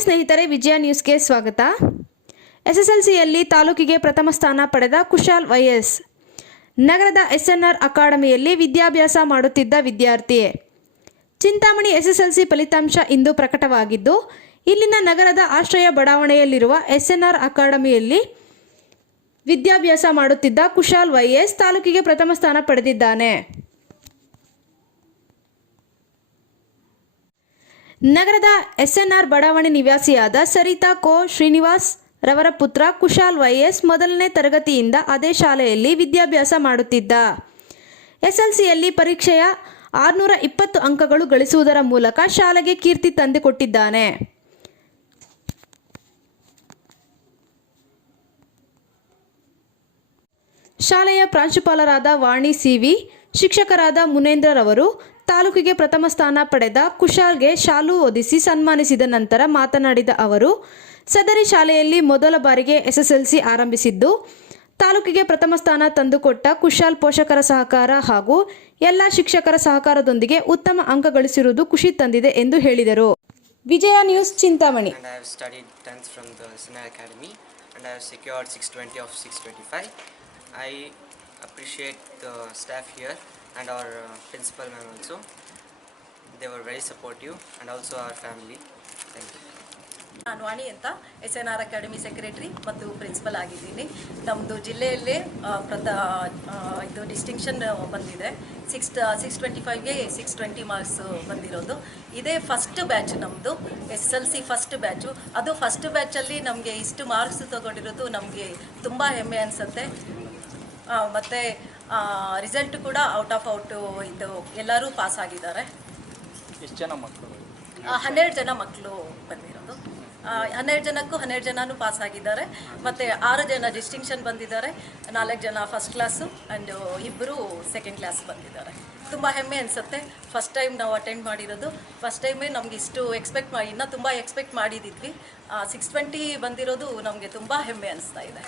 ನಮಸ್ತೆ ಸ್ನೇಹಿತರೆ, ವಿಜಯ ನ್ಯೂಸ್ಗೆ ಸ್ವಾಗತ. ಎಸ್ಎಸ್ಎಲ್ಸಿಯಲ್ಲಿ ತಾಲೂಕಿಗೆ ಪ್ರಥಮ ಸ್ಥಾನ ಪಡೆದ ಕುಶಾಲ್ ವೈಎಸ್ ನಗರದ ಎಸ್ಎನ್ಆರ್ ಅಕಾಡೆಮಿಯಲ್ಲಿ ವಿದ್ಯಾಭ್ಯಾಸ ಮಾಡುತ್ತಿದ್ದ ವಿದ್ಯಾರ್ಥಿ. ಚಿಂತಾಮಣಿ ಎಸ್ಎಸ್ಎಲ್ಸಿ ಫಲಿತಾಂಶ ಇಂದು ಪ್ರಕಟವಾಗಿದ್ದು, ಇಲ್ಲಿನ ನಗರದ ಆಶ್ರಯ ಬಡಾವಣೆಯಲ್ಲಿರುವ ಎಸ್ಎನ್ಆರ್ ಅಕಾಡೆಮಿಯಲ್ಲಿ ವಿದ್ಯಾಭ್ಯಾಸ ಮಾಡುತ್ತಿದ್ದ ಕುಶಾಲ್ ವೈಎಸ್ ತಾಲೂಕಿಗೆ ಪ್ರಥಮ ಸ್ಥಾನ ಪಡೆದಿದ್ದಾನೆ. ನಗರದ ಎಸ್ಎನ್ಆರ್ ಬಡಾವಣೆ ನಿವಾಸಿಯಾದ ಸರಿತಾ ಕೋ ಶ್ರೀನಿವಾಸ್ ರವರ ಪುತ್ರ ಕುಶಾಲ್ ವೈಎಸ್ ಮೊದಲನೇ ತರಗತಿಯಿಂದ ಅದೇ ಶಾಲೆಯಲ್ಲಿ ವಿದ್ಯಾಭ್ಯಾಸ ಮಾಡುತ್ತಿದ್ದ. ಎಸ್ಎಲ್ಸಿಯಲ್ಲಿ ಪರೀಕ್ಷೆಯ 620 ಅಂಕಗಳು ಗಳಿಸುವುದರ ಮೂಲಕ ಶಾಲೆಗೆ ಕೀರ್ತಿ ತಂದುಕೊಟ್ಟಿದ್ದಾನೆ. ಶಾಲೆಯ ಪ್ರಾಂಶುಪಾಲರಾದ ವಾಣಿ ಸಿವಿ, ಶಿಕ್ಷಕರಾದ ಮುನೇಂದ್ರರವರು ತಾಲೂಕಿಗೆ ಪ್ರಥಮ ಸ್ಥಾನ ಪಡೆದ ಕುಶಾಲ್ಗೆ ಶಾಲು ಹೊದಿಸಿ ಸನ್ಮಾನಿಸಿದ ನಂತರ ಮಾತನಾಡಿದ ಅವರು, ಸದರಿ ಶಾಲೆಯಲ್ಲಿ ಮೊದಲ ಬಾರಿಗೆ ಎಸ್ಎಸ್ಎಲ್ಸಿ ಆರಂಭಿಸಿದ್ದು, ತಾಲೂಕಿಗೆ ಪ್ರಥಮ ಸ್ಥಾನ ತಂದುಕೊಟ್ಟ ಕುಶಾಲ್ ಪೋಷಕರ ಸಹಕಾರ ಹಾಗೂ ಎಲ್ಲ ಶಿಕ್ಷಕರ ಸಹಕಾರದೊಂದಿಗೆ ಉತ್ತಮ ಅಂಕ ಗಳಿಸಿರುವುದು ಖುಷಿ ತಂದಿದೆ ಎಂದು ಹೇಳಿದರು. Vijaya news, Chintamani. I appreciate the staff here and our principal ma'am also. They were very supportive, and also our family. Thank you. ನಾನು ವಾಣಿ ಅಂತ ಎಸ್ಎನ್ಆರ್ ಅಕಾಡೆಮಿ ಸೆಕ್ರೆಟರಿ ಮತ್ತು ಪ್ರಿನ್ಸಿಪಲ್ ಆಗಿದ್ದೀನಿ. ನಮ್ಮದು ಜಿಲ್ಲೆಯಲ್ಲೇ ಇದು ಡಿಸ್ಟಿಂಕ್ಷನ್ ಬಂದಿದೆ. 625ಗೆ 620 ಮಾರ್ಕ್ಸ್ ಬಂದಿರೋದು. ಇದೇ ಫಸ್ಟ್ ಬ್ಯಾಚ್ ನಮ್ಮದು, SSLC ಫಸ್ಟ್ ಬ್ಯಾಚು. ಅದು ಫಸ್ಟ್ ಬ್ಯಾಚಲ್ಲಿ ನಮಗೆ ಇಷ್ಟು ಮಾರ್ಕ್ಸ್ ತೊಗೊಂಡಿರೋದು ನಮಗೆ ತುಂಬ ಹೆಮ್ಮೆ ಅನಿಸುತ್ತೆ. ಮತ್ತು ರಿಸಲ್ಟ್ ಕೂಡ ಔಟ್ ಆಫ್ ಔಟು ಇದು ಎಲ್ಲರೂ ಪಾಸ್ ಆಗಿದ್ದಾರೆ. ಎಷ್ಟು ಜನ ಮಕ್ಕಳು? 12 ಜನ ಮಕ್ಕಳು ಬಂದಿರೋದು. 12 ಜನಕ್ಕೂ 12 ಜನನೂ ಪಾಸ್ ಆಗಿದ್ದಾರೆ. ಮತ್ತು 6 ಜನ ಡಿಸ್ಟಿಂಕ್ಷನ್ ಬಂದಿದ್ದಾರೆ, 4 ಜನ first class and 2 second class ಬಂದಿದ್ದಾರೆ. ತುಂಬ ಹೆಮ್ಮೆ ಅನಿಸುತ್ತೆ. ಫಸ್ಟ್ ಟೈಮ್ ನಾವು ಅಟೆಂಡ್ ಮಾಡಿರೋದು. ಫಸ್ಟ್ ಟೈಮೇ ನಮ್ಗೆ ಇಷ್ಟು ಇನ್ನೂ ತುಂಬ ಎಕ್ಸ್ಪೆಕ್ಟ್ ಮಾಡಿದ್ವಿ. 620 ಬಂದಿರೋದು ನಮಗೆ ತುಂಬ ಹೆಮ್ಮೆ ಅನಿಸ್ತಾ ಇದೆ.